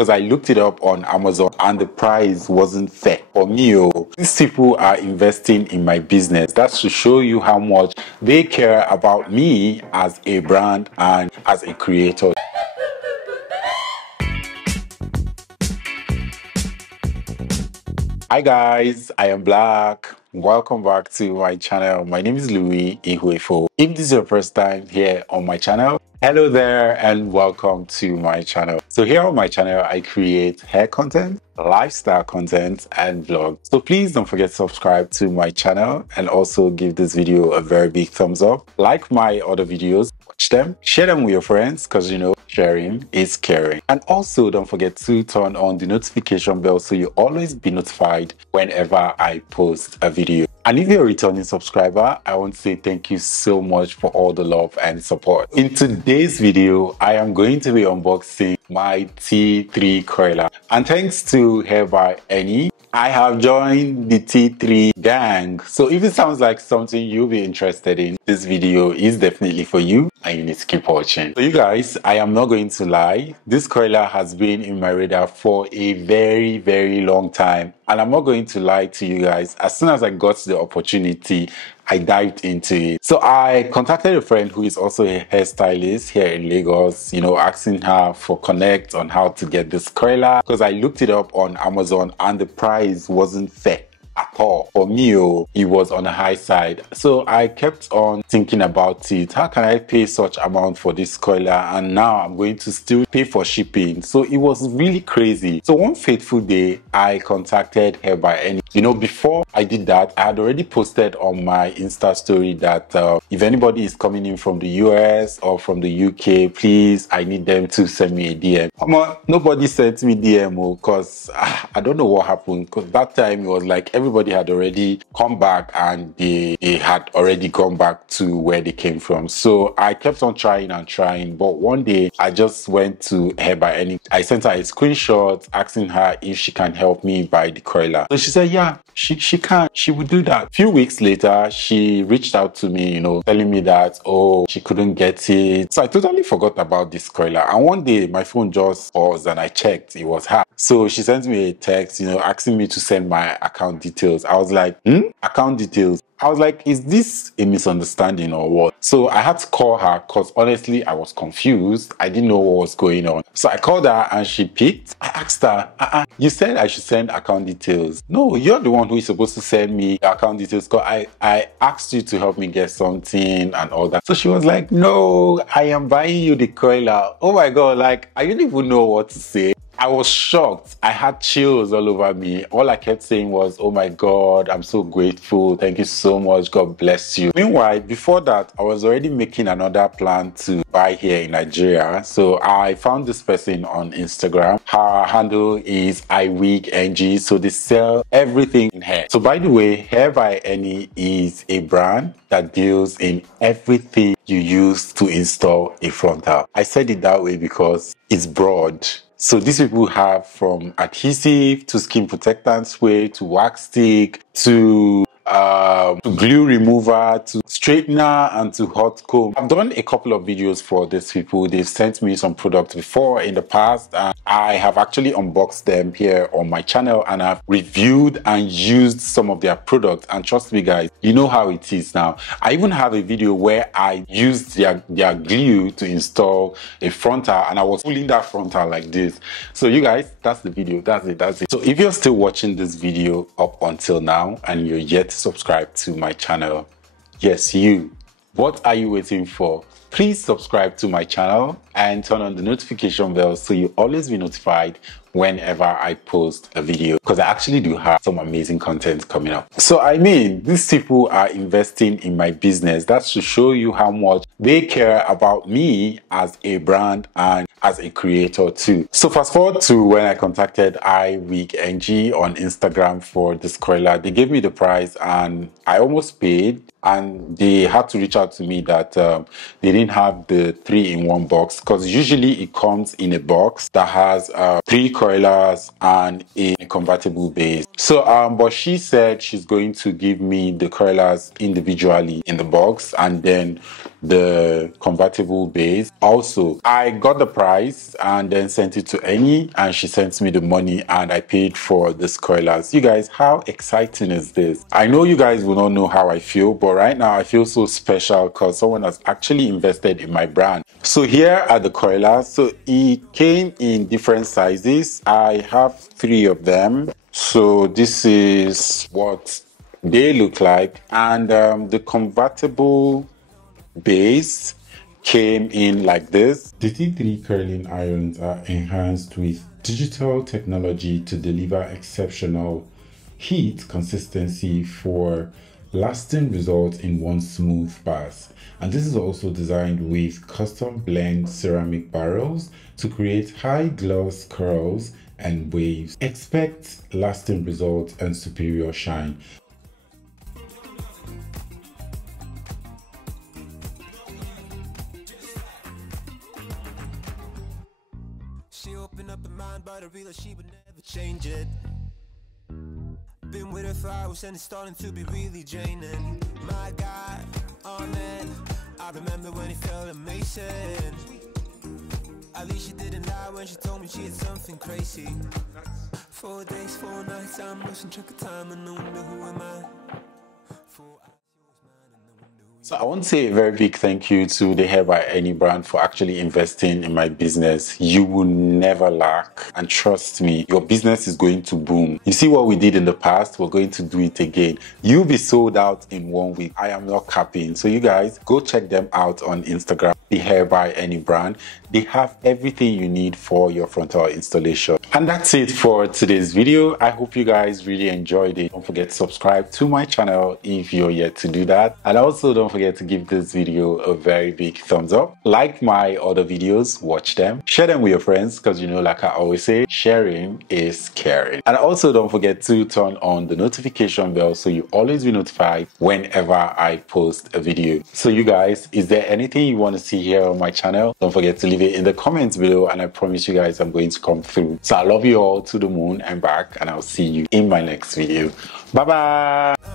because I looked it up on Amazon and the price wasn't fair for me. These people are investing in my business. That's to show you how much they care about me as a brand and as a creator. Hi guys, I am Black. Welcome back to my channel. My name is Louis Ihuefo. If this is your first time here on my channel, hello there and welcome to my channel. So here on my channel, I create hair content, lifestyle content and vlogs. So please don't forget to subscribe to my channel and also give this video a very big thumbs up. Like my other videos, watch them, share them with your friends because you know sharing is caring. And also don't forget to turn on the notification bell so you always be notified whenever I post a video. And if you're a returning subscriber, I want to say thank you so much for all the love and support. In today's video, I am going to be unboxing my T3 curler. And thanks to Hair by Any, I have joined the T3 gang. So if it sounds like something you'll be interested in, this video is definitely for you and you need to keep watching. So you guys, I am not going to lie. This curler has been in my radar for a very long time. And I'm not going to lie to you guys. As soon as I got the opportunity, I dived into it. So I contacted a friend who is also a hairstylist here in Lagos, you know, asking her for connect on how to get this curler because I looked it up on Amazon and the price wasn't fair at all. For me, it was on the high side. So I kept on thinking about it. How can I pay such amount for this curler? And now I'm going to still pay for shipping. So it was really crazy. So one fateful day, I contacted Hair by Any. You know, before I did that, I had already posted on my Insta story that if anybody is coming in from the US or from the UK, please, I need them to send me a DM. Nobody sent me DM because I don't know what happened, because that time it was like everybody had already come back and they had already gone back to where they came from. So I kept on trying and trying, but one day I just went to Hair by Any. I sent her a screenshot asking her if she can help me buy the curler. So she said, yeah, she can. She would do that. A few weeks later, she reached out to me, you know, telling me that, oh, she couldn't get it. So I totally forgot about this curler. And one day my phone just paused and I checked. It was her. So she sent me a text, you know, asking me to send my account details. I was like, account details? I was like, is this a misunderstanding or what? So I had to call her because honestly, I was confused. I didn't know what was going on. So I called her and she picked. I asked her, you said I should send account details. No, you're the one who is supposed to send me the account details because I asked you to help me get something and all that. So she was like, no, I am buying you the curler. Oh my God, like, I didn't even know what to say. I was shocked. I had chills all over me. All I kept saying was, oh my God, I'm so grateful. Thank you so much. God bless you. Meanwhile, before that, I was already making another plan to buy here in Nigeria. So I found this person on Instagram. Her handle is iWigNG. So they sell everything in hair. So by the way, Hair by Any is a brand that deals in everything you use to install a frontal. I said it that way because it's broad. So these people have from adhesive to skin protectant spray to wax stick to glue remover to straightener and to hot comb. I've done a couple of videos for these people. They've sent me some products before in the past and I have actually unboxed them here on my channel and I've reviewed and used some of their products, and trust me guys, you know how it is now. I even have a video where I used their glue to install a frontal and I was pulling that frontal like this. So you guys, that's the video. That's it. So if you're still watching this video up until now and you're yet to subscribe to my channel, yes, you, what are you waiting for? Please subscribe to my channel and turn on the notification bell so you always be notified whenever I post a video, because I actually do have some amazing content coming up. So I mean, these people are investing in my business. That's to show you how much they care about me as a brand and as a creator too. So fast forward to when I contacted iWigNG on Instagram for this curler. They gave me the price and I almost paid, and they had to reach out to me that they didn't have the 3-in-1 box, because usually it comes in a box that has 3 curlers and a convertible base. So but she said she's going to give me the curlers individually in the box and then the convertible base. Also, I got the price and then sent it to Annie, and she sent me the money and I paid for the spoilers. You guys, how exciting is this? I know you guys will not know how I feel, but right now I feel so special because someone has actually invested in my brand. So here are the coilers. So it came in different sizes. I have 3 of them. So this is what they look like, and the convertible base came in like this. The T3 curling irons are enhanced with digital technology to deliver exceptional heat consistency for lasting results in one smooth pass. And this is also designed with custom blend ceramic barrels to create high gloss curls and waves. Expect lasting results and superior shine. She opened up her mind, but I realized she would never change it. Been with her for hours and it's starting to be really draining. My God, oh man, I remember when it felt amazing. At least she didn't lie when she told me she had something crazy. 4 days, 4 nights, I'm losing track of time and I wonder who am I. So I want to say a very big thank you to the Hair by Annie brand for actually investing in my business. You will never lack, and trust me, your business is going to boom. You see what we did in the past, we're going to do it again. You'll be sold out in 1 week. I am not capping. So you guys go check them out on Instagram, the Hair by Annie brand. They have everything you need for your frontal installation. And that's it for today's video. I hope you guys really enjoyed it. Don't forget to subscribe to my channel if you're yet to do that. And also don't forget to give this video a very big thumbs up. Like my other videos, watch them. Share them with your friends because, you know, like I always say, sharing is caring. And also don't forget to turn on the notification bell so you always be notified whenever I post a video. So you guys, is there anything you want to see here on my channel? Don't forget to leave it in the comments below, and I promise you guys I'm going to come through. So I love you all to the moon and back, and I'll see you in my next video. Bye bye.